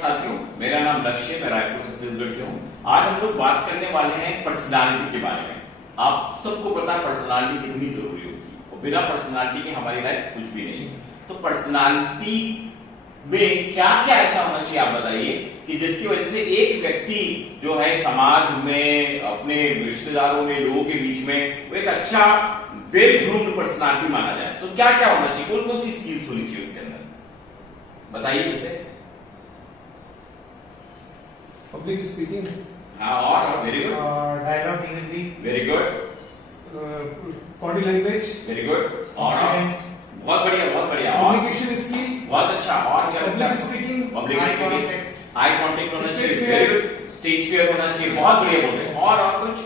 साथियों, मेरा नाम लक्ष्य है, मैं रायपुर छत्तीसगढ़ से हूँ। आज हम लोग बात करने वाले हैं पर्सनालिटी के बारे में। आप सबको पता है पर्सनालिटी कितनी जरूरी होती है और बिना पर्सनालिटी के हमारी लाइफ कुछ भी नहीं है। तो पर्सनालिटी में क्या क्या ऐसा होना चाहिए आप बताइए कि जिसकी वजह से एक व्यक्ति जो है समाज में, अपने रिश्तेदारों में, लोगों के बीच में वो एक अच्छा वेल ग्रूम्ड पर्सनालिटी माना जाए। तो क्या क्या होना चाहिए, कौन कौन सी स्किल्स होनी चाहिए उसके अंदर, बताइए कैसे। पब्लिक स्पीकिंग, हाँ, और very good, dialogue delivery, very good, body language, very good, और बहुत बढ़िया, बहुत बढ़िया, कम्युनिकेशन स्किल, बहुत अच्छा। और क्या, पब्लिक स्पीकिंग, आई कांटेक्ट होना चाहिए, वेरी गुड, स्टेज फियर होना चाहिए, बहुत बढ़िया बोल रहे हैं। और कुछ,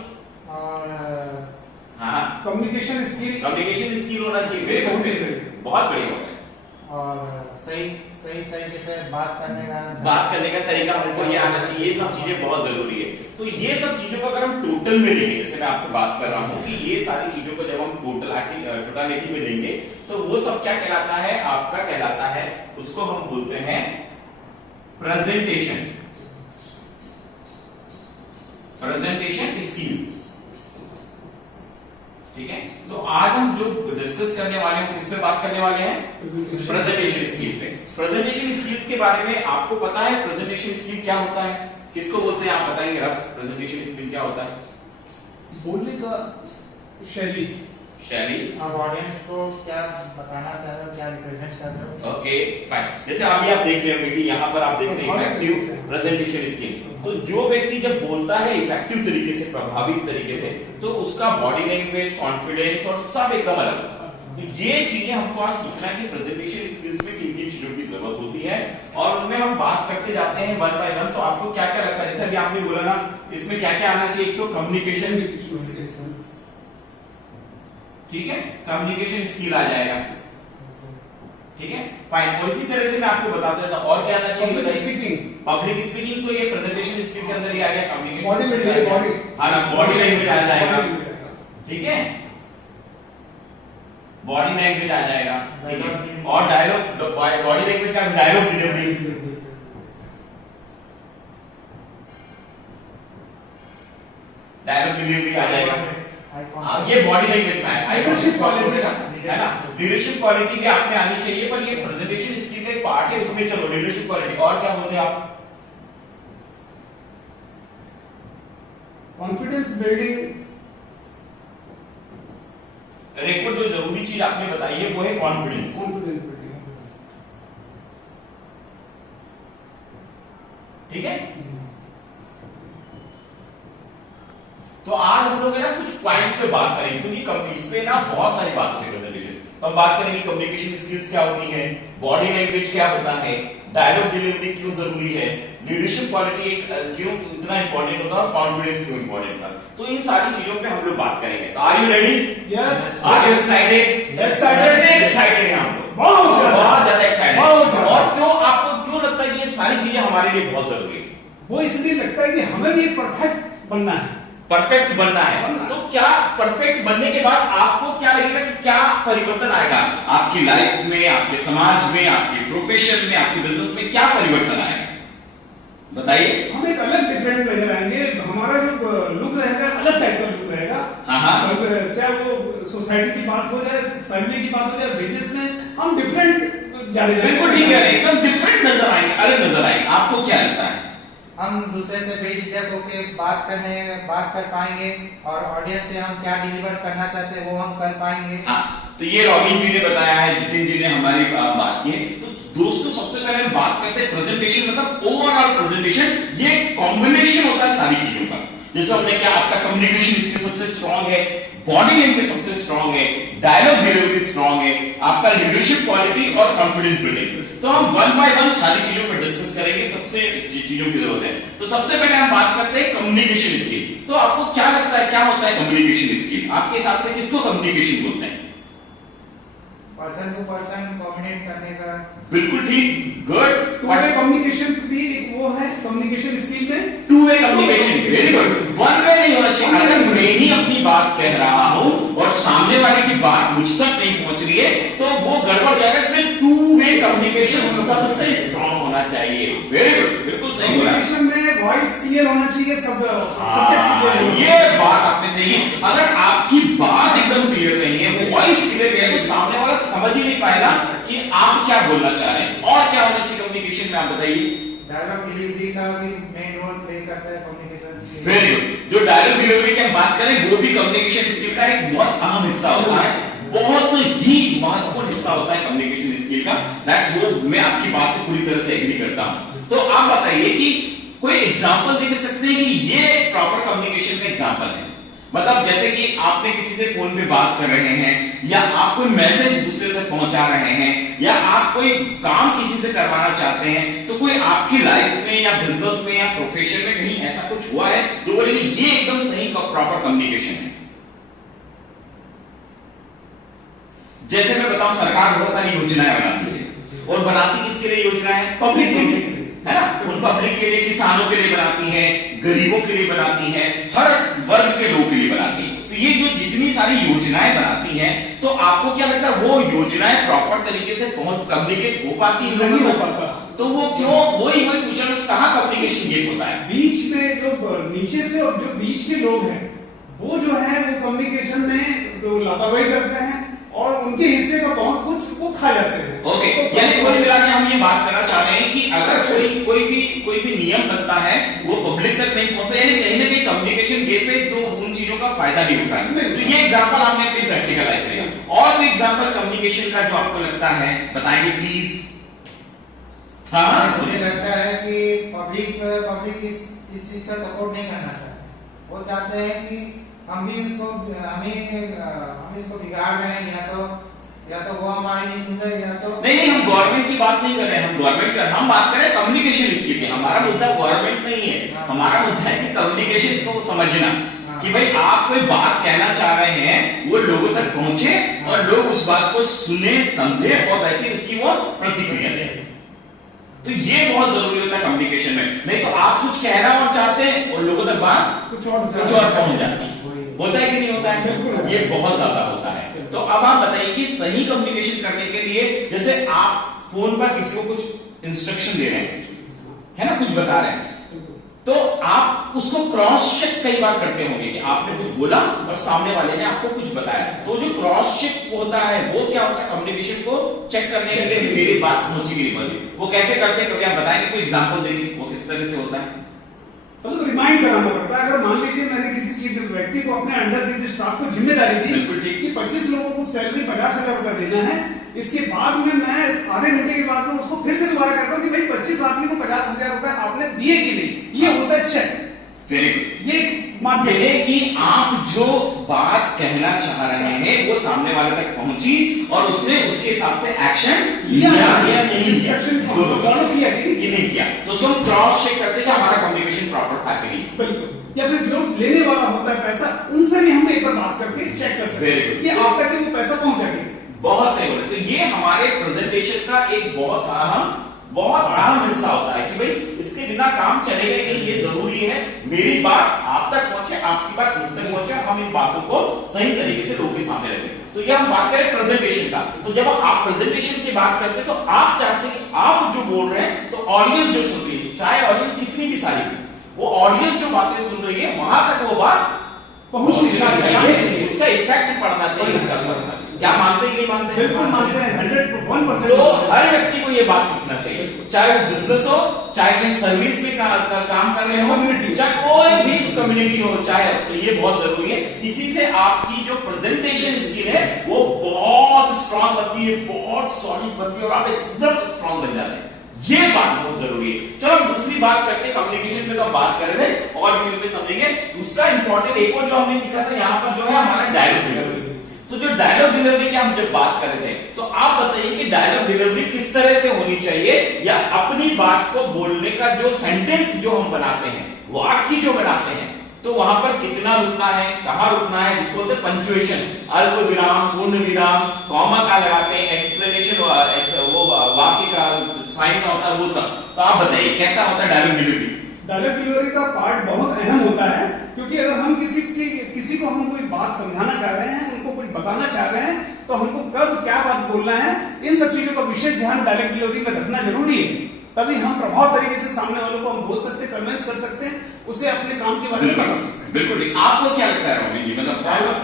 और हाँ, कम्युनिकेशन स्किल होना चाहिए, वेरी गुड, वेरी गुड, बहुत बढ़िया हो गया। और सही तरीके से बात करने का तरीका हमको ये आना चाहिए। ये सब चीजें बहुत जरूरी है। तो ये सब चीजों को अगर हम टोटल में लेंगे, जैसे मैं आपसे बात कर रहा हूँ कि ये सारी चीजों को जब हम टोटलिटी में लेंगे तो वो सब क्या कहलाता है, आपका कहलाता है, उसको हम बोलते हैं प्रेजेंटेशन स्किल। ठीक है, तो आज हम जो डिस्कस करने वाले हैं किस पे बात करने वाले हैं, प्रेजेंटेशन स्किल पे। प्रेजेंटेशन स्किल्स के बारे में आपको पता है प्रेजेंटेशन स्किल क्या होता है, किसको बोलते हैं आप बताएंगे रफ, प्रेजेंटेशन स्किल क्या होता है? बोलने का शैली। आप ऑडियंस को क्या बताना चाह रहे हो, क्या रिप्रेजेंट कर रहे हो। ओके फाइन, जैसे अभी आप देख रहे होंगे कि यहाँ पर आप देख रहे हैं इफेक्टिव प्रेजेंटेशन स्किल। तो जो व्यक्ति जब बोलता है इफेक्टिव तरीके से, प्रभावित तरीके से, तो उसका बॉडी लैंग्वेज, कॉन्फिडेंस और सब एकदम अलग होता है। तो ये चीजें हमको आज सीखना है कि प्रेजेंटेशन स्किल्स में किन किन चीजों की जरूरत होती है और उनमें हम बात करते जाते हैं वन बाय वन। तो आपको क्या क्या लगता है, जैसे अभी आपने बोला ना, इसमें क्या क्या आना चाहिए? एक तो कम्युनिकेशन, ठीक है, कम्युनिकेशन स्किल आ जाएगा, ठीक है, फाइन। और इसी तरह से मैं आपको बता देता हूं और क्या आना चाहिए, पब्लिक स्पीकिंग। तो ये प्रेजेंटेशन स्किल के अंदर ही आ गया, कम्युनिकेशन, बॉडी लैंग्वेज आ जाएगा, ठीक है, बॉडी लैंग्वेज आ जाएगा, ठीक है, और डायलॉग, बॉडी लैंग्वेज का डायलॉग डिलीवरी, आ जाएगा। ये बॉडी लैंग्वेज का है। लीडरशिप क्वालिटी है ना, लीडरशिप क्वालिटी भी आप में आनी चाहिए, पर ये प्रेजेंटेशन स्किल का एक पार्ट है, उसमें चलो लीडरशिप क्वालिटी। और क्या बोलते हैं आप? Confidence building. रेकॉर्ड जो जरूरी चीज आपने बताई है वो है कॉन्फिडेंस बिल्डिंग, ठीक है। तो आज हम लोग है ना कुछ पॉइंट्स पे बात करेंगे, क्योंकि इस पे ना बहुत सारी बात होती है प्रेजेंटेशन। तो हम बात करेंगे कम्युनिकेशन स्किल्स क्या होती है, बॉडी लैंग्वेज क्या होता है, डायलॉग डिलीवरी क्यों जरूरी है, लीडरशिप क्वालिटी क्यों इतना इंपॉर्टेंट होता है और कॉन्फिडेंस क्यों इंपॉर्टेंट होता है। तो इन सारी चीजों पे हम लोग बात करेंगे। तो are you ready? Yes. Are you excited? Excited हैं हम लोग, बहुत ज्यादा एक्साइटेड। बहुत। और क्यों, आपको क्यों लगता है कि ये सारी चीजें हमारे लिए बहुत जरूरी है? वो इसलिए लगता है कि हमें भी परफेक्ट बनना है, परफेक्ट बनना है। तो क्या परफेक्ट बनने के बाद आपको क्या लगेगा कि क्या परिवर्तन आएगा आपकी लाइफ में, आपके समाज में, आपके प्रोफेशन में, आपके बिजनेस में, क्या परिवर्तन आएगा बताइए। हम एक अलग डिफरेंट नजर आएंगे, हमारा जो लुक रहेगा अलग टाइप का लुक रहेगा। चाहे वो सोसाइटी की बात हो जाए, फैमिली की बात हो जाए, बिजनेस में हम डिफरेंट जाने। बिल्कुल ठीक है, एकदम डिफरेंट नजर आएंगे, अलग नजर आएंगे। आपको क्या लगता है? हम दूसरे से बेझिझक होकर बात कर पाएंगे और ऑडियंस से हम क्या डिलीवर करना चाहते हैं वो हम कर पाएंगे। तो ये रॉबिन जी ने बताया है, जितिन जी ने हमारी बात की है। तो दोस्तों सबसे पहले हम बात करते हैं प्रेजेंटेशन, मतलब ओवरऑल प्रेजेंटेशन। ये कॉम्बिनेशन होता है सारी चीजों का। जैसे हमने क्या, आपका कम्युनिकेशन स्किल सबसे स्ट्रांग है, बॉडी लैंग्वेज सबसे स्ट्रांग है, डायलॉग डिलीवरी स्ट्रांग है, आपका लीडरशिप क्वालिटी और कॉन्फिडेंस बिल्डिंग। तो हम वन बाय वन सारी चीजों पर डिस्कस करेंगे, सबसे चीजों की जरूरत है। तो सबसे पहले हम बात करते हैं कम्युनिकेशन स्किल। तो आपको क्या लगता है क्या होता है कम्युनिकेशन स्किल? आपके हिसाब से किसको कम्युनिकेशन बोलते हैं? पर्सन टू पर्सन कम्युनिकेट करने का। बिल्कुल ठीक, गुड। टू वे कम्युनिकेशन भी वो है कम्युनिकेशन स्किल में, two way communication, very good. One way नहीं होना चाहिए। अगर मैं ही अपनी बात कह रहा हूं और सामने वाले की बात मुझ तक नहीं पहुंच रही है तो वो गड़बड़ जाएगा। इसमें टू वे कम्युनिकेशन सबसे स्ट्रांग होना चाहिए। Very good. क्लियर होना चाहिए, सब सब्जेक्ट क्लियर होना चाहिए। ये बात आपने सही है। अगर आपकी बात एकदम क्लियर नहीं है, वॉइस क्लियर है, तो सामने वाला समझ ही नहीं पाएगा कि आप क्या बोलना चाह रहे हैं। और क्या होना चाहिए कम्युनिकेशन में, आप बताइए। डायलॉग डिलीवरी का भी मेन रोल प्ले करता है कम्युनिकेशन स्किल। Very good. जो डायलॉग डिलीवरी की हम बात करें, वो भी कम्युनिकेशन स्किल का एक बहुत अहम हिस्सा होता है, बहुत ही महत्वपूर्ण हिस्सा होता है कम्युनिकेशन स्किल का। दैट्स वो, मैं आपकी बात से पूरी तरह से एग्री करता हूं। तो आप बताइए कि कोई एग्जांपल दे सकते हैं कि ये प्रॉपर कम्युनिकेशन का एग्जांपल है। मतलब जैसे कि आपने किसी से फोन पे बात कर रहे हैं, या आप कोई मैसेज दूसरे तक पहुंचा रहे हैं, या आप कोई काम किसी से करवाना चाहते हैं, तो कोई आपकी लाइफ में या बिजनेस में या प्रोफेशन में कहीं ऐसा कुछ हुआ है जो बोले ये एकदम सही प्रॉपर कम्युनिकेशन है। जैसे मैं बताऊं, सरकार बहुत सारी योजनाएं बनाती है, और बनाती किसके लिए योजना है? पब्लिक के लिए, है ना। उन पब्लिक के लिए, किसानों के लिए बनाती है, गरीबों के लिए बनाती है, हर वर्ग के लोगों के लिए बनाती है। तो ये जो जितनी सारी योजनाएं बनाती हैं, तो आपको क्या लगता है वो योजनाएं प्रॉपर तरीके से कम्युनिकेट हो पाती है? नहीं हो पाता। तो वो क्यों? वही पूछा, कहां कम्युनिकेशन गैप होता है? बीच में जो नीचे से और जो बीच के लोग हैं, वो जो है वो कम्युनिकेशन में तो लापरवाही करते हैं, और उनके हिस्से का बहुत कुछ वो खा जाते हैं। ओके, यानी कुल मिला के हम ये बात करना चाह रहे हैं कि अगर कोई भी नियम बनता है, वो पब्लिक तक नहीं पहुंचता, यानी कहीं ना कहीं कम्युनिकेशन गैप पे तो उन चीजों का फायदा नहीं उठा है। तो ये एग्जांपल आपने अपनी प्रैक्टिकल लाइफ में, और कोई एग्जांपल कम्युनिकेशन का जो आपको लगता है, बताएंगे प्लीज। हाँ, मुझे लगता है कि पब्लिक इस चीज का सपोर्ट नहीं करना चाहते। वो चाहते हैं कि हम इसको बिगाड़ रहे हैं, या तो वो हमारी नहीं सुन रहे, या तो नहीं, हम गवर्नमेंट की बात नहीं कर रहे हैं, हम बात कर रहे हैं कम्युनिकेशन स्किल की। हमारा मुद्दा गवर्नमेंट नहीं है, हमारा मुद्दा है कि कम्युनिकेशन को समझना, कि भाई आप कोई बात कहना चाह रहे हैं, वो लोगों तक पहुंचे और लोग उस बात को सुने, समझे, और वैसे उसकी वो प्रतिक्रिया दें। तो ये बहुत जरूरी होता है कम्युनिकेशन में। नहीं तो आप कुछ कहना और चाहते हैं और लोगों तक बात कुछ और पहुंच जाती है। होता है कि नहीं होता है? बिल्कुल, ये बहुत ज्यादा होता है। तो अब आप बताइए कि सही कम्युनिकेशन करने के लिए, जैसे आप फोन पर किसी को कुछ इंस्ट्रक्शन दे रहे हैं, है ना, कुछ बता रहे हैं, तो आप उसको क्रॉस चेक कई बार करते होंगे कि आपने कुछ बोला और सामने वाले ने आपको कुछ बताया। तो जो क्रॉस चेक होता है, वो क्या होता है? कम्युनिकेशन को चेक करने के लिए मेरी बात पहुंची नहीं पहुंची, वो कैसे करते हैं? कभी आप बताएंगे, कोई एग्जांपल देंगे वो किस तरह से होता है? तो रिमाइंड कराना पड़ता है। अगर मान लीजिए मैंने किसी व्यक्ति को अपने अंडर किसी स्टाफ को जिम्मेदारी दी कि 25 लोगों को सैलरी 50,000 रुपया देना है, इसके बाद में मैं आधे घंटे के बाद में उसको फिर से दोबारा कहता हूं कि भाई 25 आदमी को 50,000 रुपया आपने दिए कि नहीं। ये होता है चेक। ये माध्यम है कि आप जो बात कहना चाह रहे हैं वो सामने वाले तक पहुंची और उसने उसके हिसाब से एक्शन लिया या नहीं, इंस्ट्रक्शन फॉलो किया कि नहीं किया। तो उसको हम क्रॉस चेक करते हैं कि हमारा कम्युनिकेशन प्रॉपर था कि नहीं। बिल्कुल। या फिर जो लेने वाला होता है पैसा, उनसे भी हम एक बार बात करके चेक कर सकते हैं कि आप तक वो पैसा पहुंचा कि नहीं। बहुत सही बोले। तो ये हमारे प्रेजेंटेशन का एक बहुत अहम हिस्सा होता है कि भाई इसके बिना काम चलेगा नहीं, ये जरूरी है मेरी बात आप तक पहुंचे, आपकी बात मुझ तक पहुंचे, हम इन बातों को सही तरीके से लोगों के सामने रखें। तो ये हम बात करें प्रेजेंटेशन का। तो जब आप प्रेजेंटेशन की बात करते हैं, तो आप चाहते हैं कि आप जो बोल रहे हैं, तो ऑडियंस जो सुन रही है, चाहे ऑडियंस कितनी भी सारी थी, वो ऑडियंस जो बातें सुन रही है, वहां तक वो बात पहुंचनी चाहिए, उसका इफेक्ट पड़ना चाहिए, उसका असर होना चाहिए। क्या मानते कि नहीं मानते? बिल्कुल मानते हैं, 101%। तो हर व्यक्ति को ये बात सीखना चाहिए, चाहे वो बिजनेस हो, चाहे कहीं सर्विस में काम कर रहे हो, चाहे कोई भी कम्युनिटी हो, चाहे, तो ये बहुत जरूरी है। इसी से आपकी जो प्रेजेंटेशन स्किल है वो बहुत स्ट्रांग बनती है, बहुत सॉलिड बनती है, और आप एकदम स्ट्रांग बन जाते हैं। ये बात बहुत जरूरी है। चलो हम दूसरी बात करते हैं, कम्युनिकेशन में तो बात कर रहे थे और डिटेल में समझेंगे। उसका इंपॉर्टेंट एक और जो हमने सीखा था, यहाँ पर जो है हमारा डायलॉग डिलीवरी। तो जो डायलॉग डिलीवरी की हम जब बात कर रहे थे, तो आप बताइए कि डायलॉग डिलीवरी किस तरह से होनी चाहिए, या अपनी बात को बोलने का जो सेंटेंस जो हम बनाते हैं, वाक्य जो बनाते हैं, तो वहां पर कितना रुकना है, कहां रुकना है, जिसको बोलते हैं पंक्चुएशन, अल्प विराम, पूर्ण विराम, कॉमा का लगाते हैं, एक्सप्लेनेशन, वो वाक्य का साइन का होता है, वो सब। तो आप बताइए कैसा होता है डायलॉग डिलीवरी? डायलॉग डिलीवरी का पार्ट बहुत अहम होता है, क्योंकि अगर हम किसी को हम कोई बात समझाना चाह रहे हैं, उनको कुछ बताना चाह रहे हैं, तो हमको कब क्या बात बोलना है, इन सब चीजों का विशेष ध्यान डायलॉग डिलीवरी में रखना जरूरी है। तभी हम प्रभाव तरीके से सामने वालों को हम बोल सकते हैं, कन्विंस कर सकते हैं, उसे अपने काम के बारे में बता सकते हैं। बिल्कुल ठीक। आपको क्या लगता है रोहित जी, मतलब डायलॉग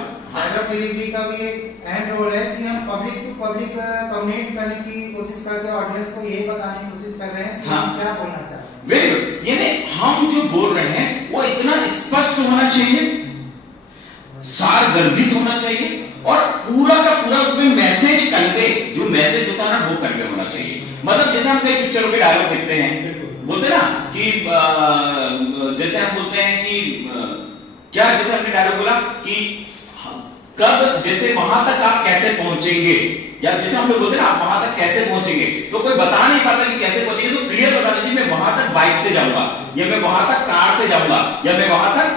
डिलीवरी का भी एक अहम रोल है कि हम पब्लिक टू पब्लिक कम्युनिकेट करने की कोशिश करते हैं, ऑडियंस को ये बताने की कोशिश कर रहे हैं कि हम क्या बोलना चाहते हैं। Very good. यानी हम जो बोल रहे हैं वो इतना स्पष्ट होना चाहिए, सारगर्भित होना चाहिए, और पूरा का पूरा उसमें मैसेज कन्वे, जो मैसेज होता है ना वो कन्वे होना चाहिए। मतलब जैसे हम कई पिक्चरों के डायलॉग देखते हैं, बोलते हैं ना कि जैसे हम बोलते हैं कि क्या, जैसे हमने डायलॉग बोला कि कब, जैसे वहां तक आप कैसे पहुंचेंगे, या जैसे हम लोग बोलते हैं ना आप वहां तक कैसे पहुंचेंगे, तो कोई बता नहीं पाता कि कैसे पहुंचेंगे, तो क्लियर बता दीजिए मैं वहां तक बाइक से जाऊंगा, या मैं वहां तक कार से जाऊंगा, या मैं वहां तक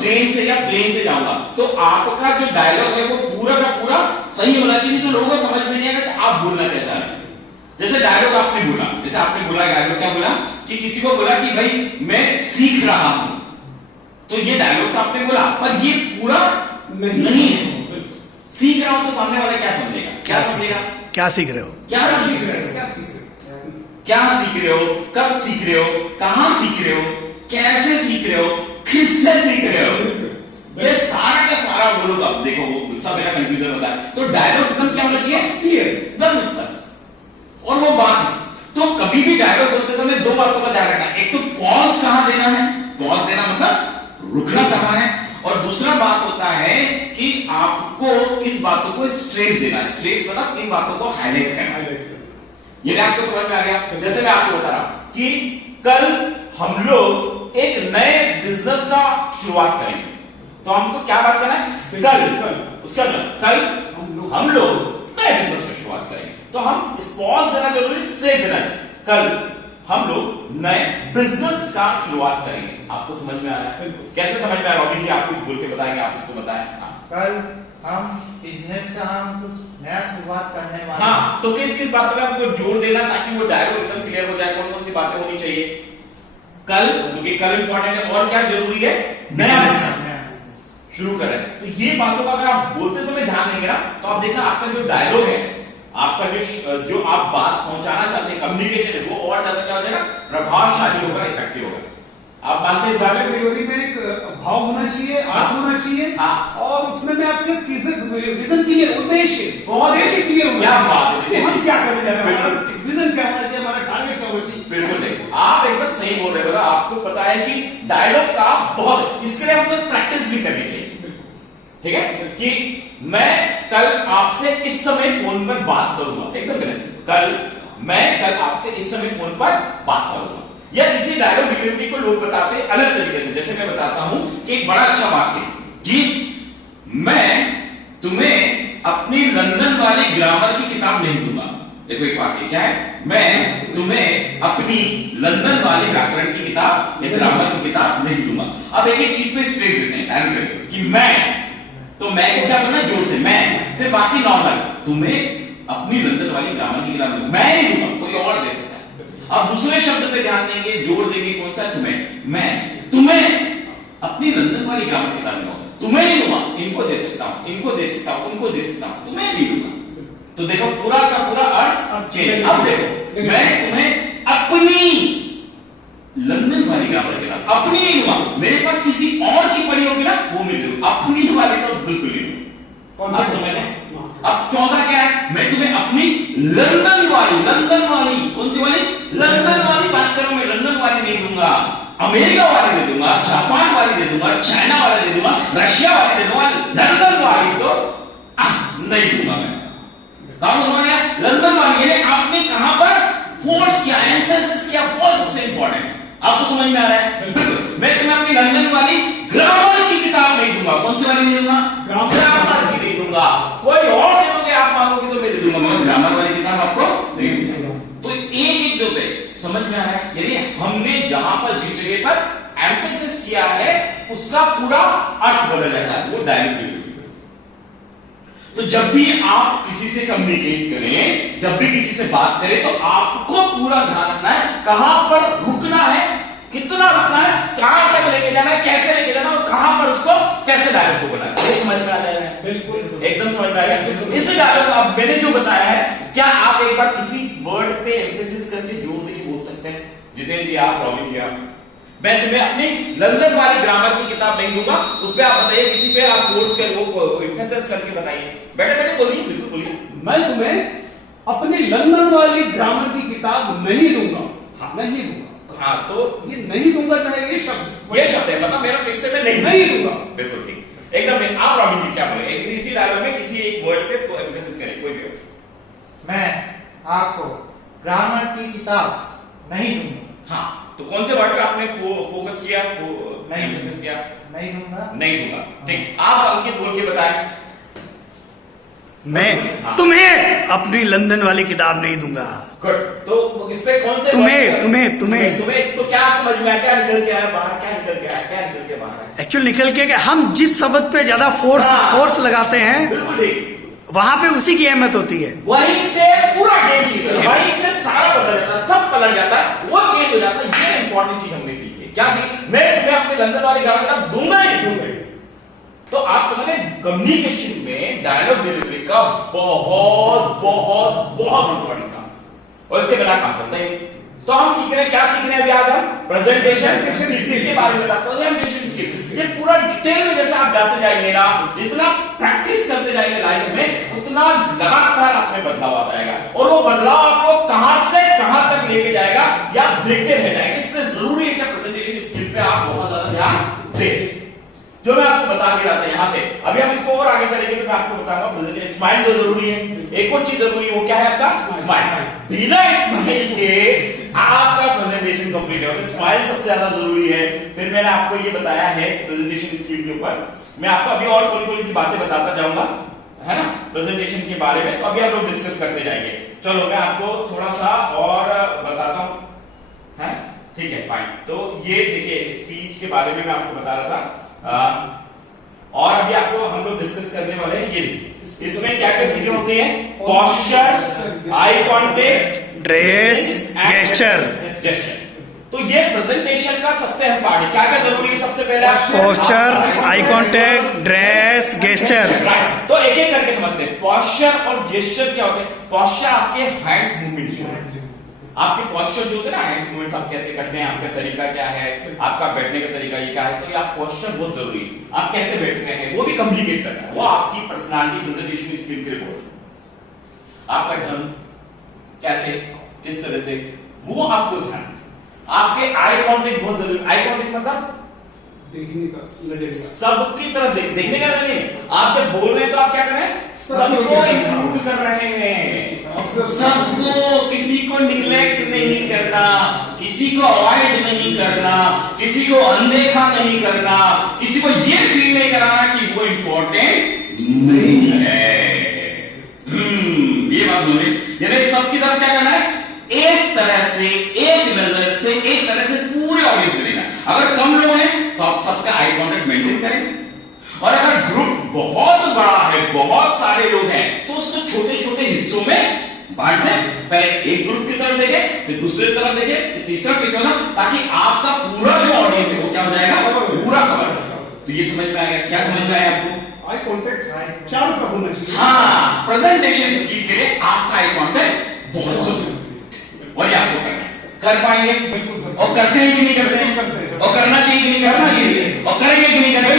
ट्रेन से या प्लेन से जाऊंगा। तो आपका जो डायलॉग है वो पूरा का पूरा सही होना चाहिए, तो लोगों को समझ में नहीं आएगा कि आप बोलना क्या चाह रहे हैं। जैसे डायलॉग आपने बोला, जैसे आपने बोला डायलॉग क्या बोला कि किसी को बोला कि भाई मैं सीख रहा हूं, तो ये डायलॉग तो आपने बोला, पर ये पूरा नहीं है। सीख रहा हूं तो सामने वाला क्या समझेगा, क्या समझेगा, क्या सीख रहे हो, क्या सीख रहे हो, क्या सीख रहे हो, क्या सीख रहे हो, कब सीख रहे हो, कहां सीख रहे हो, कैसे सीख रहे हो, किससे सीख रहे हो, ये सारा का सारा वो लोग, अब देखो वो गुस्सा मेरा कंफ्यूजन होता है, तो डायलॉग एकदम क्या होना चाहिए, क्लियर, एकदम स्पष्ट, और वो बात है। तो कभी भी डायलॉग बोलते समय दो बातों का ध्यान रखना, एक तो पॉज कहां देना है, पॉज देना मतलब रुकना कहां है, और दूसरा बात होता है कि आपको किस बातों को स्ट्रेस देना है, स्ट्रेस मतलब किन बातों को हाईलाइट करना है। ये आपको समझ में आ गया। जैसे मैं आपको बता रहा हूं कि कल हम लोग एक नए बिजनेस का शुरुआत करेंगे, तो हमको क्या बात करना है, कल, उसका कल हम लोग नए बिजनेस की शुरुआत करेंगे, तो हम पॉज देना जरूरी, स्ट्रेस देना है, कल हम लोग नए बिजनेस का शुरुआत करेंगे। आपको समझ में आ रहा है, कैसे समझ में आ रहा है कि आप कुछ बोल के बताएंगे, आप इसको बताएं। कल हम बिजनेस का हम कुछ नया शुरुआत करने वाले हैं। हाँ, तो किस किस बातों में आपको जोर देना ताकि वो डायलॉग एकदम क्लियर हो जाए, कौन कौन सी बातें होनी चाहिए कल, क्योंकि कल इंपॉर्टेंट है, और क्या जरूरी है, नया बिजनेस शुरू करें। तो ये बातों का अगर आप बोलते समय ध्यान देंगे ना, तो आप देखना आपका जो डायलॉग है, आपका जो आप बात पहुंचाना चाहते हैं, कम्युनिकेशन है, वो और ज्यादा क्या हो जाएगा, प्रभावशाली होगा, इफेक्टिव होगा। आप मानते हैं इस बारे में, डिलीवरी में एक भाव होना चाहिए, अर्थ होना चाहिए, और उसमें मैं आपके विजन क्लियर, उद्देश्य क्लियर होना, क्या बात है, हम क्या करने जा रहे हैं, विजन क्या होना चाहिए, हमारा टारगेट क्या होना चाहिए। बिल्कुल आप एकदम सही बोल रहे हो। आपको पता है कि डायलॉग का बहुत, इसके लिए हमको प्रैक्टिस भी करनी चाहिए, ठीक है, कि मैं कल आपसे इस समय फोन पर बात करूंगा, एकदम मैं कल आपसे इस समय फोन पर बात करूंगा। या इसी डायलॉग डिलीवरी को लोग बताते हैं अलग तरीके से, जैसे मैं बताता हूं कि एक बड़ा अच्छा वाक्य कि मैं तुम्हें अपनी लंदन वाली ग्रामर की किताब नहीं दूंगा। देखो एक वाक्य क्या है, मैं तुम्हें अपनी लंदन वाली व्याकरण की किताब या ग्रामर की किताब नहीं दूंगा। अब एक एक चीज पे स्ट्रेस देते हैं डायरेक्ट कि मैं, तो मैं को क्या करना, जोर से मैं, फिर बाकी नॉर्मल, तुम्हें अपनी लंदन वाली ग्रामर की किताब मैं नहीं दूंगा, कोई और दे सकता है। अब दूसरे शब्द पे ध्यान देंगे, जोड़ देंगे, कौन सा है, मैं तुम्हें अपनी लंदन वाली ग्रामर की किताब नहीं दूंगा, तुम्हें नहीं दूंगा, इनको दे सकता हूं, इनको दे सकता हूं, उनको दे सकता हूं, तुम्हें नहीं दूंगा। तो देखो पूरा का पूरा अर्थ चेंज। अब देखो मैं तुम्हें अपनी लंदन वाली ग्रामर की किताब अपनी नहीं दूंगा, मेरे पास किसी और की पढ़ी होगी ना वो मिल दूंगा, अपनी वाली तो बिल्कुल नहीं दूंगा। आप समझ लें। अब 14 क्या है, मैं तुम्हें अपनी लंदन वाली कौन सी वाली, लंदन वाली बात करो, मैं लंदन वाली नहीं दूंगा, अमेरिका वाली दे दूंगा, जापान वाली दे दूंगा, चाइना वाली दे दूंगा, रशिया वाली दे दूंगा, लंदन वाली तो नहीं दूंगा मैं। तो समझ गया, लंदन वाली है, आपने कहां पर फोर्स किया, एम्फेसिस किया, वो सबसे इंपॉर्टेंट। आपको समझ में आ रहा है, मैं तुम्हें अपनी लंदन वाली ग्रामर की किताब नहीं दूंगा, कौन सी वाली नहीं दूंगा, ग्रामर की नहीं दूंगा, कोई और दे दोगे आप मांगोगे तो मैं दे दूंगा, मगर ग्रामर वाली किताब आपको नहीं दूंगा। तो एक एक जो पे समझ में आ रहा है, यानी हमने जहां पर जिस जगह पर एम्फेसिस किया है उसका पूरा अर्थ बदल जाता है, वो डायरेक्ट। तो जब भी आप किसी से कम्युनिकेट करें, जब भी किसी से बात करें, तो आपको पूरा ध्यान रखना है कहां पर रुकना है, कितना रुकना है, कहां तक लेके जाना है, कैसे लेके जाना है, और कहां पर उसको कैसे डायलॉग को बनाना है। समझ में आ रहा है, बिल्कुल एकदम समझ में आ गया। इस डायलॉग अब मैंने जो बताया है, क्या आप एक बार किसी वर्ड पे एम्फेसिस करके जोर देके बोल सकते हैं जितेंद्र जी आप, रॉबिन जी आप, मैं तुम्हें अपनी लंदन वाली ग्रामर की किताब नहीं दूंगा, उस पे आप बताइए, किसी पे आप फोर्स कर वो एम्फेसिस करके बताइए, बैठे बैठे बोलिए, बिल्कुल बोलिए। मैं तुम्हें अपनी लंदन वाली ग्रामर की किताब नहीं दूंगा। हाँ, नहीं दूंगा। हाँ, तो ये नहीं दूंगा जो है ये शब्द है, मतलब मेरा फिक्स है, मैं नहीं दूंगा। बिल्कुल ठीक, एकदम नहीं। आप रॉबिन जी क्या बोले, इसी डायलॉग में किसी एक वर्ड पे एम्फेसिस करें, कोई भी। मैं आपको ग्रामर की किताब नहीं दूंगा। हाँ, तो कौन से वर्ड पे आपने फोकस किया, नहीं एम्फेसिस किया? नहीं दूंगा। नहीं दूंगा, ठीक। आप अंकित बोल के बताएं। मैं तुम्हें अपनी लंदन वाली किताब नहीं दूंगा। गुड, तो इस पे कौन से तुम्हें तो क्या समझ में आया, क्या निकल के आया बाहर, क्या निकल के आया, क्या निकल के बाहर है? एक्चुअल निकल के कि हम जिस शब्द पे ज्यादा फोर्स लगाते हैं, बिल्कुल ठीक, वहां पे उसी की अहमियत होती है। वहीं से पूरा गेम चेंज होता है, वहीं से सारा बदल जाता है, सब पलट जाता है, वो चेंज हो जाता है। ये इंपॉर्टेंट चीज हमने सीखी है। क्या सीखी? मैं तुम्हें अपनी लंदन वाली ग्रामर किताब दूंगा ही दूंगा। तो आप समझे, कम्युनिकेशन में डायलॉग डिलीवरी का बहुत बहुत बहुत इंपॉर्टेंट काम, और इसके बिना काम करते हैं। तो हम सीख रहे हैं, क्या सीख रहे हैं अभी आज हम? प्रेजेंटेशन इसके बारे में, प्रेजेंटेशन स्किल्स। ये पूरा डिटेल में जैसे आप जाते जाएंगे ना, जितना प्रैक्टिस करते जाएंगे लाइफ में, उतना लगातार आप में बदलाव आता जाएगा, और वो बदलाव आपको कहां से कहां तक लेके जाएगा या आप देखते रह जाएंगे। इसलिए जरूरी है कि प्रेजेंटेशन स्किल पे आप बहुत ज्यादा ध्यान दें, जो मैं आपको बता भी रहा था यहां से। अभी हम इसको और आगे करेंगे तो मैं आपको बताऊंगा प्रेजेंटेशन। स्माइल तो जरूरी है, एक और चीज जरूरी है, वो क्या है आपका? स्माइल। बिना स्माइल के आपका प्रेजेंटेशन कंप्लीट है, स्माइल सबसे ज्यादा जरूरी है। फिर मैंने आपको ये बताया है प्रेजेंटेशन स्किल के ऊपर, मैं आपको अभी और थोड़ी थोड़ी सी बातें बताता जाऊंगा, है ना, प्रेजेंटेशन के बारे में। तो अभी हम लोग डिस्कस करते जाएंगे। चलो मैं आपको थोड़ा सा और बताता हूं, है ठीक है, फाइन। तो ये देखिए, स्पीच के बारे में मैं आपको बता रहा था, और अभी आपको हम लोग डिस्कस करने वाले हैं। ये देखिए, इसमें क्या क्या चीजें होती हैं? Posture, eye contact, dress, gesture. तो ये प्रेजेंटेशन का सबसे अहम पार्ट है। क्या क्या जरूरी है? सबसे पहले posture, eye contact, dress, gesture. तो एक एक करके समझते हैं। पोस्चर और गेस्चर क्या होते हैं? पोस्चर आपके हैंड्स मूवमेंट, आपके पोस्चर जो होते हैं ना, हैंड्स मूवमेंट्स आप कैसे करते हैं, आपका तरीका क्या है, आपका बैठने का तरीका ये क्या है, तो ये आप पोस्चर बहुत जरूरी है। आप कैसे बैठ रहे हैं वो भी कम्युनिकेट करना है, वो आपकी पर्सनालिटी प्रेजेंटेशन स्किल के रिपोर्ट। आपका ढंग कैसे, किस तरह से, वो आपको ध्यान। आपके आई कांटेक्ट बहुत जरूरी। आई कांटेक्ट मतलब देखने का नजरिया, सबकी तरफ देखने का नजरिया। आप जब बोल रहे हैं तो आप क्या कर रहे हैं? सबको इंक्लूड कर रहे हैं, सबको, किसी को निग्लेक्ट नहीं करना, किसी को अवॉइड नहीं करना, किसी को अनदेखा नहीं करना, किसी को ये फील नहीं कराना कि वो इंपॉर्टेंट नहीं है। ये बात बोले, यानी सबकी तरफ क्या करना है? एक तरह से, एक नजर से, एक तरह से पूरे ऑडियंस को देखना। अगर कम लोग हैं तो आप सबका आई कांटेक्ट मेंटेन करें, और अगर ग्रुप बहुत बड़ा है, बहुत सारे लोग हैं, तो उसको छोटे छोटे हिस्सों में बांट दें। पहले एक ग्रुप की तरफ देखें, फिर दूसरी तरफ देखें, फिर तीसरा, फिर चौथा, ताकि आपका पूरा जो ऑडियंस है वो क्या हो जाएगा? पूरा कवर। तो ये समझ में आएगा? क्या समझ में आया आपको? आई कांटेक्ट चारों तरफ होना चाहिए। हाँ, प्रेजेंटेशन स्किल के लिए आपका आई कांटेक्ट बहुत जरूरी है, और ये आपको करना है। कर पाएंगे? और करते हैं कि नहीं करते हैं? और करना चाहिए कि नहीं करना चाहिए? और करेंगे कि नहीं करेंगे?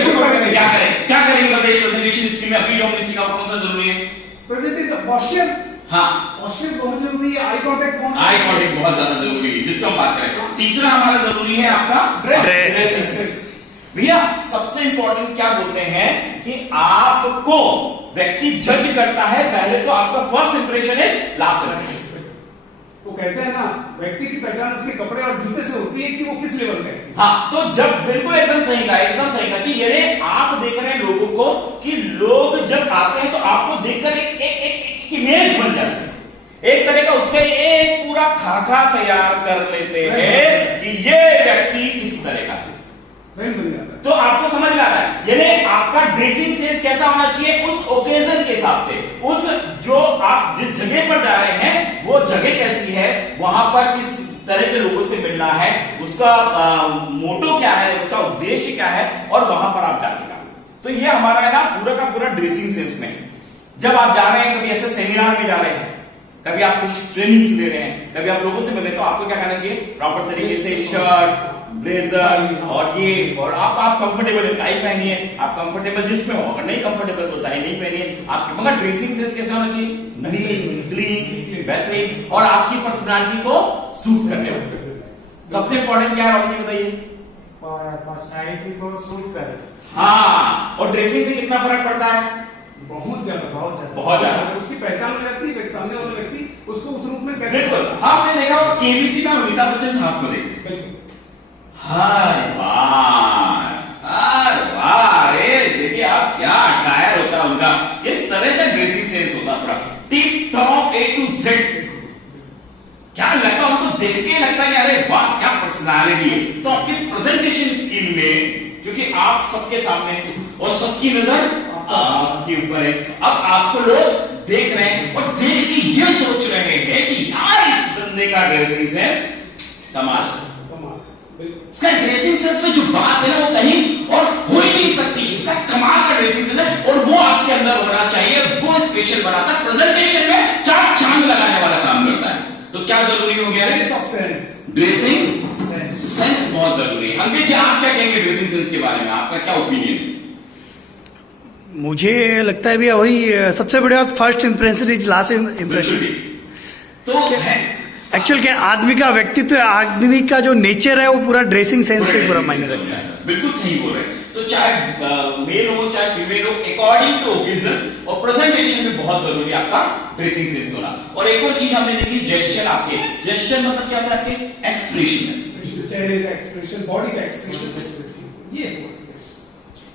क्या करें, क्या करेंगे बताइए प्रेजेंटेशन स्किल में? अभी जो हमने सीखा कौन सा जरूरी है? प्रेजेंटेशन पोस्चर, हाँ, पोस्चर बहुत जरूरी है। आई कांटेक्ट बहुत ज्यादा जरूरी है, जिसको हम बात करें। तीसरा हमारा जरूरी है आपका ड्रेस। भैया सबसे इंपॉर्टेंट क्या बोलते हैं कि आपको व्यक्ति जज करता है, पहले तो आपका first impression is last impression. वो कहते हैं ना, व्यक्ति की पहचान उसके कपड़े और जूते से होती है कि वो किस लेवल का है। हाँ, तो जब बिल्कुल एकदम सही कहा, एकदम सही कहा कि ये आप देख रहे हैं लोगों को, कि लोग जब आते हैं तो आपको देखकर एक इमेज बन जाती है, एक तरह का उसका एक पूरा खाका तैयार कर लेते हैं कि ये व्यक्ति किस तरह का है, बन जाता है। तो आपको समझ में आता है। यानी आपका ड्रेसिंग सेंस कैसा होना चाहिए? उस ओकेजन के हिसाब से, उस जो आप जिस जगह पर जा रहे हैं वो जगह कैसी है, वहां पर किस तरह के लोगों से मिलना है, उसका मोटो क्या है, उसका उद्देश्य क्या है, और वहां पर आप जाएगा। तो ये हमारा है ना पूरा का पूरा ड्रेसिंग सेंस में। जब आप जा रहे हैं कभी ऐसे सेमिनार में जा रहे हैं, कभी आप कुछ ट्रेनिंग्स दे रहे हैं, कभी आप लोगों से मिले, तो आपको क्या करना चाहिए, प्रॉपर तरीके से शर्ट, ब्लेजर और ये, और आप कंफर्टेबल है, टाई पहनिए, आप कंफर्टेबल जिसमें हो, अगर नहीं कंफर्टेबल तो टाई नहीं पहनिए आपके, मगर ड्रेसिंग सेंस कैसे होना चाहिए, नीट, क्लीन, बेहतरीन और आपकी पर्सनालिटी को सूट करने वाला। सबसे इंपॉर्टेंट क्या है, आपने बताइए, पर्सनालिटी को सूट करे। हाँ, और ड्रेसिंग से कितना फर्क पड़ता है, बहुत ज्यादा बहुत ज्यादा। उसकी पहचान हो जाती है, सामने वाला व्यक्ति उसको उस रूप में कैसे, बिल्कुल। हाँ, आपने देखा होगा केबीसी में अमिताभ बच्चन साहब को देखते, हाय वाह, अरे देखिए आप क्या अटायर होता है उनका, किस तरह से ड्रेसिंग सेंस होता है, पूरा tip top A to Z। क्या लगता है उनको देख के लगता है कि अरे वाह क्या पर्सनालिटी है। तो आपकी प्रेजेंटेशन स्किल में, क्योंकि आप सबके सामने और सबकी नजर आपके ऊपर है, अब आपको लोग देख रहे हैं और देख के ये सोच रहे हैं कि यार इस बंदे का ड्रेसिंग सेंस कमाल, इसका ड्रेसिंग सेंस में जो बात है ना वो कहीं और हो ही नहीं सकती, इसका कमाल का ड्रेसिंग सेंस है और वो आपके अंदर होना चाहिए, वो स्पेशल बनाता है, प्रेजेंटेशन में चार चांद लगाने वाला काम करता है। तो क्या जरूरी हो गया है, ड्रेसिंग सेंस बहुत जरूरी है। अंकित जी आप क्या कहेंगे ड्रेसिंग सेंस के बारे में, आपका क्या ओपिनियन है? मुझे लगता है भैया वही सबसे बड़ी बात, first impression is last impression. तो एक्चुअल क्या आदमी का व्यक्तित्व, आदमी का जो नेचर है वो पूरा ड्रेसिंग सेंस पे पूरा मायने रखता है। बिल्कुल सही बोल रहे हैं। तो चाहे मेल हो चाहे फीमेल हो, अकॉर्डिंग टू ओकेजन और प्रेजेंटेशन में बहुत जरूरी आपका ड्रेसिंग सेंस होना। और एक और चीज हमने देखी, जेस्चर। आपके जेस्चर मतलब क्या होता है, आपके एक्सप्रेशन, चेहरे का एक्सप्रेशन, बॉडी का एक्सप्रेशन, ये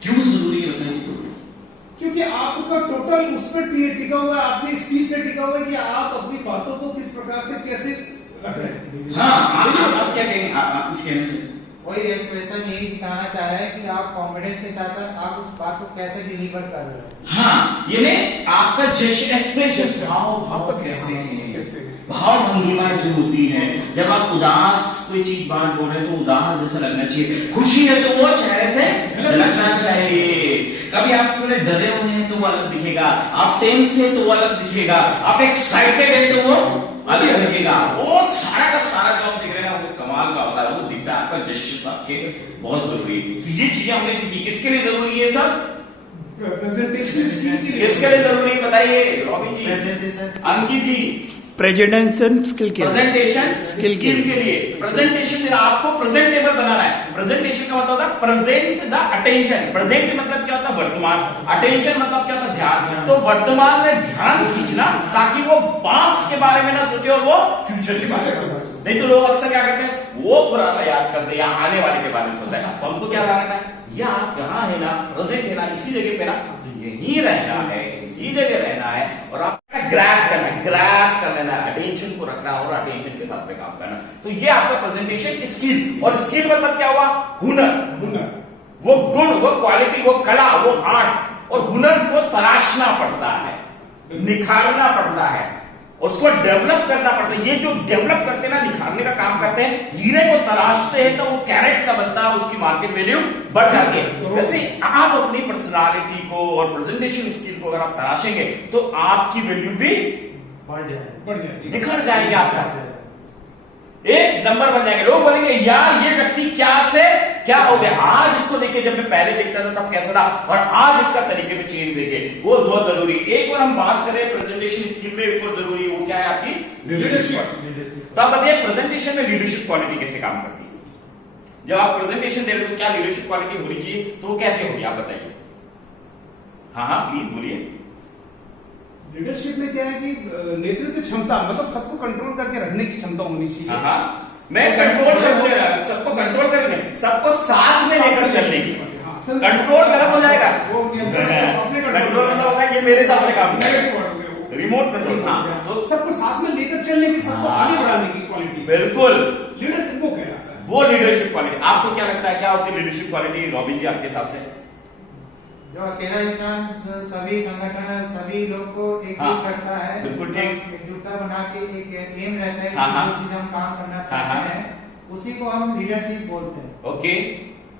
क्यों जरूरी है बताइए? तो क्योंकि आपका टोटल उस पर टिका हुआ है, आपके स्पीच से टिका हुआ है कि आप अपनी बातों को किस प्रकार से कैसे रख रहे हैं। हाँ, आप क्या कहेंगे, आप कुछ कहना चाहिए? वही एक्सप्रेशन यही दिखाना चाह रहे हैं कि आप कॉन्फिडेंस के साथ साथ आप उस बात को कैसे डिलीवर कर रहे हैं। हाँ, ये नहीं आपका जेस्चर, एक्सप्रेशन, भाव कैसे भाव भंगिमा जो होती है, जब आप उदास कोई चीज बात बोल रहे हैं तो उदास जैसा लगना चाहिए, खुशी है तो वो चेहरे से झलकना चाहिए। कभी आप थोड़े डरे हुए हैं तो वो अलग दिखेगा, आप टेंस है तो वो अलग दिखेगा, आप एक्साइटेड है तो वो अलग दिखेगा। वो सारा का सारा जो हम दिख रहे हैं वो कमाल का होता है, वो दिखता है आपका जेस्चर आपके बहुत जरूरी है। तो ये चीजें हमने सीखी, किसके लिए जरूरी है सब? प्रेजेंटेशन स्किल किसके लिए जरूरी है बताइए रॉबिन जी, प्रेजेंटेशन अंकित जी? प्रेजेंटेशन स्किल के लिए, प्रेजेंटेशन स्किल के लिए प्रेजेंटेशन आपको प्रेजेंटेबल बनाना है। प्रेजेंटेशन का मतलब होता है प्रेजेंट द अटेंशन। प्रेजेंट मतलब क्या होता है, वर्तमान। अटेंशन मतलब क्या होता है, ध्यान। तो वर्तमान में ध्यान खींचना ताकि वो पास्ट के बारे में ना सोचे और वो फ्यूचर के बारे में। नहीं तो लोग अक्सर क्या करते हैं, वो पुराना याद करते या आने वाले के बारे में सोचते हैं। तो हमको क्या करना है, या आप यहाँ है ना, प्रेजेंट है ना, इसी जगह पे ना, यही रहना है, इसी जगह रहना है और आप ग्रैब करना है, अटेंशन को रखना और अटेंशन के साथ में काम करना। तो ये आपका प्रेजेंटेशन स्किल। और स्किल मतलब क्या हुआ, हुनर, वो गुण, वो क्वालिटी, वो कला, वो आर्ट। और हुनर को तराशना पड़ता है, निखारना पड़ता है, उसको डेवलप करना पड़ता है। ये जो डेवलप करते हैं ना, निखारने का काम करते हैं, हीरे को तराशते हैं तो वो कैरेट का बनता है, उसकी मार्केट वैल्यू बढ़ जाती है। वैसे आप अपनी पर्सनालिटी को और प्रेजेंटेशन स्किल को अगर आप तराशेंगे तो आपकी वैल्यू भी बढ़ जाएगी, निखर जाएगी, आपका एक नंबर बन जाएंगे। लोग बोलेंगे यार ये व्यक्ति क्या से क्या हो गया, आज इसको देखिए, जब मैं पहले देखता था तब कैसा था और आज इसका तरीके में चेंज देखिए, वो बहुत जरूरी। एक और हम बात करें प्रेजेंटेशन स्किल में, एक और जरूरी वो क्या है, आपकी लीडरशिप। तब बताइए प्रेजेंटेशन में लीडरशिप क्वालिटी कैसे काम करती है। जब आप प्रेजेंटेशन दे रहे हो तो क्या लीडरशिप क्वालिटी होनी चाहिए, तो वो कैसे होगी आप बताइए। हाँ प्लीज बोलिए। लीडरशिप में क्या है कि नेतृत्व क्षमता, मतलब सबको कंट्रोल करके रखने की क्षमता होनी चाहिए। मैं कंट्रोल से बोल रहा हूं, सबको कंट्रोल करने, सबको साथ में लेकर चलने की। कंट्रोल गलत हो जाएगा, कंट्रोल मतलब होगा ये मेरे हिसाब से काम करेगा, रिमोट कंट्रोल। हाँ, तो सबको साथ में लेकर चलने की, सबको आगे बढ़ाने की क्वालिटी, बिल्कुल लीडर वो कहलाता है, वो लीडरशिप क्वालिटी। आपको क्या लगता है, क्या होती है लीडरशिप क्वालिटी रॉबिन जी आपके हिसाब से? जो अकेला इंसान जो सभी संगठन, सभी लोग को एकजुट करता है, बिल्कुल ठीक, एकजुटता बना के एक एम रहता है कि जो चीज हम काम करना चाहते हैं, उसी को हम लीडरशिप बोलते हैं। ओके,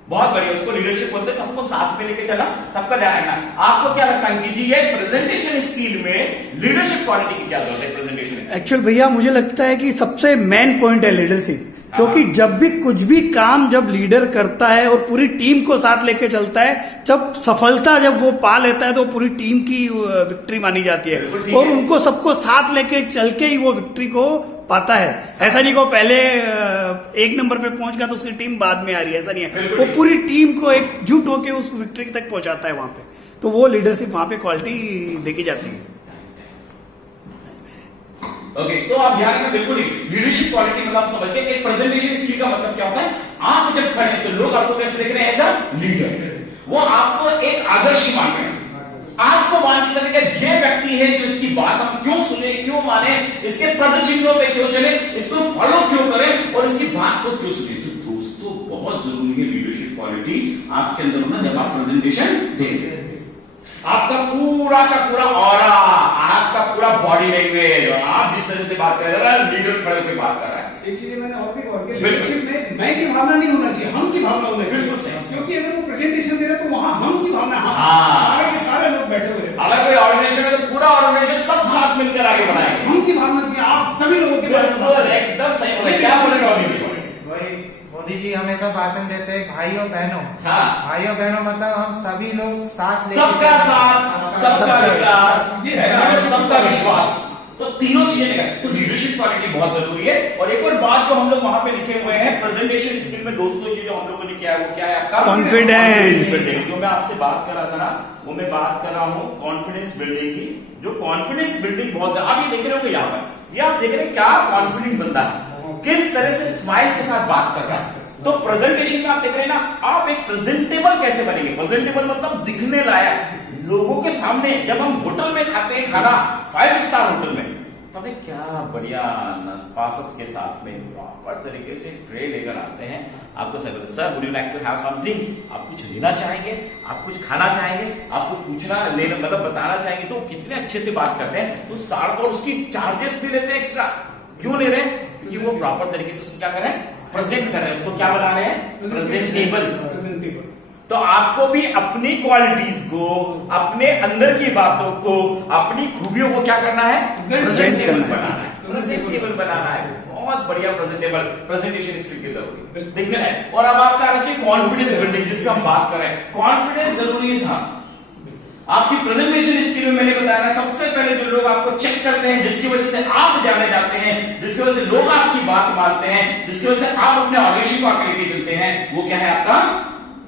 बहुत बढ़िया, उसको लीडरशिप बोलते हैं, सबको साथ में लेके चला, सबका ध्यान रखना। आपको क्या लगता है अंकित जी, ये प्रेजेंटेशन स्किल में लीडरशिप क्वालिटी की क्या जरूरत है प्रेजेंटेशन? एक्चुअल भैया मुझे लगता है कि सबसे मेन पॉइंट है लीडरशिप, क्योंकि जब भी कुछ भी काम जब लीडर करता है और पूरी टीम को साथ लेके चलता है, जब सफलता जब वो पा लेता है तो पूरी टीम की विक्ट्री मानी जाती है, और उनको सबको साथ लेके चल के ही वो विक्ट्री को पाता है। ऐसा नहीं को पहले एक नंबर पे पहुंच गया तो उसकी टीम बाद में आ रही है, ऐसा नहीं है, वो पूरी टीम को एकजुट होके उस विक्ट्री तक पहुंचाता है वहां पे, तो वो लीडरशिप वहां पे क्वालिटी देखी जाती है। ओके, तो आप ध्यान रखना, बिल्कुल ही लीडरशिप क्वालिटी मतलब आप समझ गए कि प्रेजेंटेशन स्किल का मतलब क्या होता है। आप जब खड़े हैं तो लोग आपको कैसे देख रहे हैं? एज अ लीडर, वो आपको एक आदर्श मान रहे हैं, आपको मान के चले कि ये व्यक्ति है जो इसकी बात हम क्यों सुने, क्यों माने, इसके पद चिन्हों पे क्यों चले, इसको फॉलो क्यों करें और इसकी बात को क्यों सुने। तो दोस्तों बहुत जरूरी है लीडरशिप क्वालिटी आपके अंदर होना जब आप प्रेजेंटेशन देंगे। आपका पूरा का पूरा ऑरा, आपका पूरा बॉडी लैंग्वेज, आप जिस तरह से बात कर रहे हैं, लीडर खड़े होकर बात कर रहा है। एक चीज मैंने और भी गौर किया, लीडरशिप में मैं की भावना नहीं होना चाहिए, हम की भावना होना चाहिए। बिल्कुल सही। क्योंकि अगर वो प्रेजेंटेशन दे रहे तो वहां हम की भावना, हाँ। सारे के सारे लोग बैठे हुए हैं। अगर कोई ऑर्गेनाइजेशन है तो पूरा ऑर्गेनाइजेशन सब साथ मिलकर आगे बढ़ाएंगे। हम की भावना की आप सभी लोगों की बिल्कुल एकदम सही बोला। क्या बोले रॉबिन? वही मोदी जी हमेशा भाषण देते हैं, भाइयों बहनों। हाँ, भाइयों बहनों मतलब हम सभी लोग साथ लेके सबका चलते हैं। साथ, सबका विकास, ये है ना, सबका विश्वास, सब तीनों चीजें निकल। तो लीडरशिप क्वालिटी बहुत जरूरी है। और एक और बात जो हम लोग वहां पे लिखे हुए हैं प्रेजेंटेशन स्किल में दोस्तों, ये जो हम लोगों ने किया है वो क्या है आपका? कॉन्फिडेंस। जो मैं आपसे बात कर रहा था ना, वो मैं बात कर रहा हूँ कॉन्फिडेंस बिल्डिंग की। जो कॉन्फिडेंस बिल्डिंग बहुत, आप ये देख रहे हो यहाँ पर, ये आप देख रहे हैं क्या कॉन्फिडेंट बंदा है, किस तरह से स्माइल के साथ बात कर रहा है। तो प्रेजेंटेशन में आप देख रहे हैं ना, आप एक प्रेजेंटेबल कैसे बनेंगे? प्रेजेंटेबल मतलब दिखने लायक लोगों के सामने। जब हम होटल में खाते हैं खाना, 5 स्टार होटल में, तो हमें क्या बढ़िया नस्पासत के साथ में प्रॉपर तरीके से ट्रे लेकर आते हैं। आपको sir would you like to have something, आप कुछ लेना चाहेंगे, आप कुछ खाना चाहेंगे, आपको पूछना लेना मतलब बताना चाहेंगे, तो कितने अच्छे से बात करते हैं। तो सार और उसकी चार्जेस भी लेते हैं एक्स्ट्रा। क्यों ले रहे हैं? क्योंकि वो प्रॉपर तरीके से उसको क्या कर रहे हैं? प्रेजेंट कर रहे हैं, उसको क्या बना रहे हैं? प्रेजेंटेबल। तो आपको भी अपनी क्वालिटीज को, अपने अंदर की बातों को, अपनी खूबियों को क्या करना है? प्रेजेंटेबल बनाना है। प्रेजेंटेबल बनाना है, बहुत बढ़िया प्रेजेंटेबल प्रेजेंटेशन स्किल की जरूरी देखना है। और अब आपका आना चाहिए कॉन्फिडेंस बिल्डिंग, जिसको हम बात कर रहे हैं। कॉन्फिडेंस जरूरी है साहब आपकी प्रेजेंटेशन स्किल में। मैंने बताया सबसे पहले जो लोग आपको चेक करते हैं, जिसकी वजह से आप जाने जाते हैं, जिसकी वजह से लोग आपकी बात मानते हैं, जिसकी वजह से आप अपने ऑर्गेनाइजेशन को आगे लेके चलते हैं, वो क्या है आपका?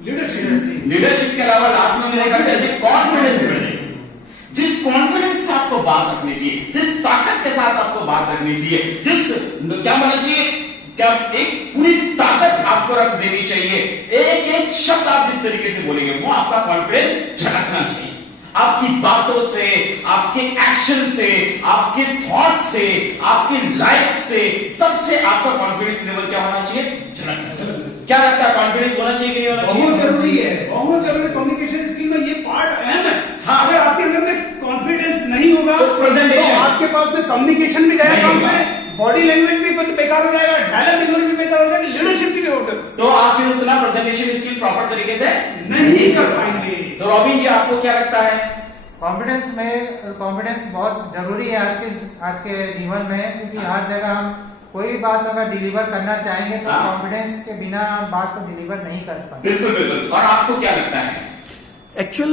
लीडरशिप। लीडरशिप के अलावा लास्ट में मैंने कहा कॉन्फिडेंस बिल्डिंग। जिस कॉन्फिडेंस से आपको बात रखनी चाहिए, जिस ताकत के साथ आपको बात रखनी चाहिए, जिस क्या होना चाहिए, क्या एक पूरी ताकत आपको रख देनी चाहिए, एक एक शब्द आप जिस तरीके से बोलेंगे वो आपका कॉन्फिडेंस झलकना चाहिए। आपकी बातों से, आपके एक्शन से, आपके थॉट से, आपकी लाइफ से, सबसे आपका कॉन्फिडेंस लेवल क्या होना चाहिए? झलकना चाहिए। क्या लगता है कॉन्फिडेंस होना चाहिए कि नहीं होना चाहिए? बहुत जरूरी है, बहुत जरूरी। कम्युनिकेशन स्किल में ये पार्ट अहम है। हाँ। अगर आपके अंदर में कॉन्फिडेंस नहीं होगा तो प्रेजेंटेशन, तो आपके पास में कम्युनिकेशन भी गया काम से, बॉडी लैंग्वेज भी बेकार हो जाएगा, डायलॉग डिलीवरी भी बेकार हो जाएगी, लीडरशिप भी होगा। तो आप फिर उतना प्रेजेंटेशन स्किल प्रॉपर तरीके से नहीं कर पाएंगे। तो रॉबिन जी आपको क्या लगता है? कॉन्फिडेंस में, कॉन्फिडेंस बहुत जरूरी है आज के जीवन में, क्योंकि हर जगह हम कोई भी बात अगर डिलीवर करना चाहेंगे तो कॉन्फिडेंस के बिना बात को डिलीवर नहीं कर पाएंगे। बिल्कुल बिल्कुल। और आपको क्या लगता है? एक्चुअल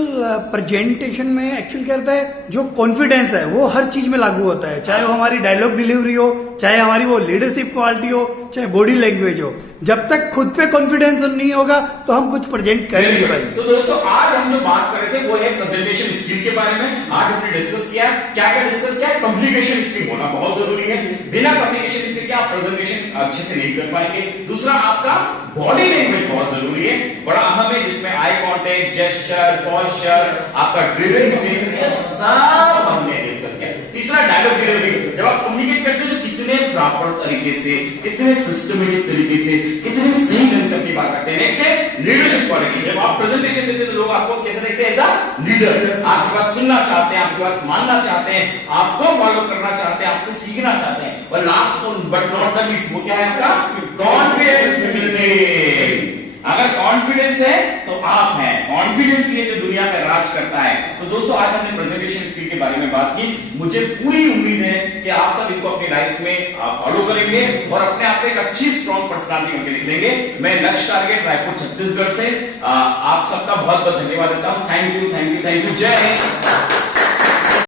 प्रेजेंटेशन में एक्चुअल क्या रहता है, जो कॉन्फिडेंस है वो हर चीज में लागू होता है, चाहे वो हमारी डायलॉग डिलीवरी हो, चाहे हमारी वो लीडरशिप क्वालिटी हो, चाहे बॉडी लैंग्वेज हो। जब तक खुद पे कॉन्फिडेंस नहीं होगा तो हम कुछ प्रेजेंट कर नहीं पाएंगे। तो दोस्तों आज हम जो बात कर रहे थे वो है प्रेजेंटेशन स्किल के बारे में। आज हमने डिस्कस किया, क्या क्या डिस्कस किया? कम्युनिकेशन स्किल होना बहुत जरूरी है। बिना कम्युनिकेशन स्किल के आप प्रेजेंटेशन अच्छे से नहीं कर पाएंगे। दूसरा आपका बॉडी लैंग्वेज बहुत जरूरी है, बड़ा अहम है, जिसमें आई कॉन्टेक्ट, जेस्चर, पोस्चर, आपका ड्रेसिंग सेंस, ये सब हमने डिस्कस किया। तीसरा डायलॉग डिलीवरी। जब आप कम्युनिकेट करते हैं तो कितने प्रॉपर तरीके से, कितने सिस्टमेटिक तरीके से, कितने सही ढंग से अपनी बात करते हैं। नेक्स्ट है लीडरशिप क्वालिटी। जब आप प्रेजेंटेशन देते हैं तो लोग आपको कैसे देखते हैं? As a leader. आपकी बात सुनना चाहते हैं, आपकी बात मानना चाहते हैं, आपको फॉलो करना चाहते हैं, आपसे सीखना चाहते हैं। और last but not the least वो क्या है आपका? Confidence building. अगर कॉन्फिडेंस है तो आप हैं, कॉन्फिडेंस ये जो दुनिया में राज करता है। तो दोस्तों आज हमने प्रेजेंटेशन स्किल के बारे में बात की। मुझे पूरी उम्मीद है कि आप सब इनको अपनी लाइफ में फॉलो करेंगे और अपने आप एक अच्छी स्ट्रॉन्ग पर्सनालिटी करके लिख देंगे। मैं लक्ष्य टारगेट रायपुर छत्तीसगढ़ से आप सबका बहुत बहुत धन्यवाद देता हूं। Thank you, thank you, thank you. जय हिंद।